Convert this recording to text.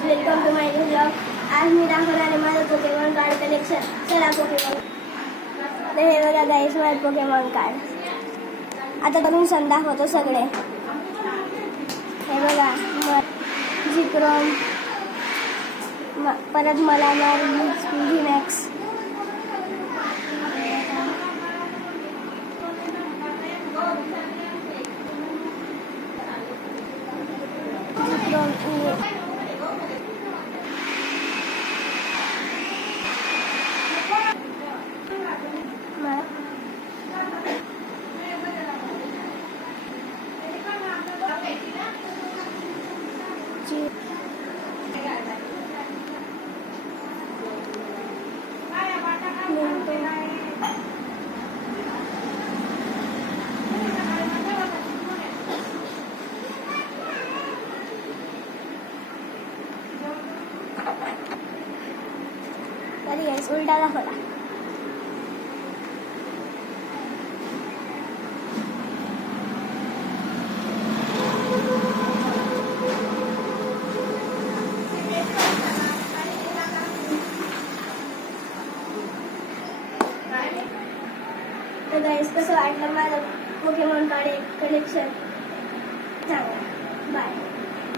Guys, welcome to my new blog. आज मी दाखवणार आहे माझं पोकेमॉन कार्ड कलेक्शन. चला पोकेमॉन. तर हे बघा गाईज, माझं पोकेमॉन कार्ड. आता करून दाखवतो सगळे. हे बघा जिक्रोन, परत मला मॅक्स, उलटा दाखवला. तर गाईस, कसं वाटलं माझं पोकेमॉन कार्ड कलेक्शन? चांगलं. बाय.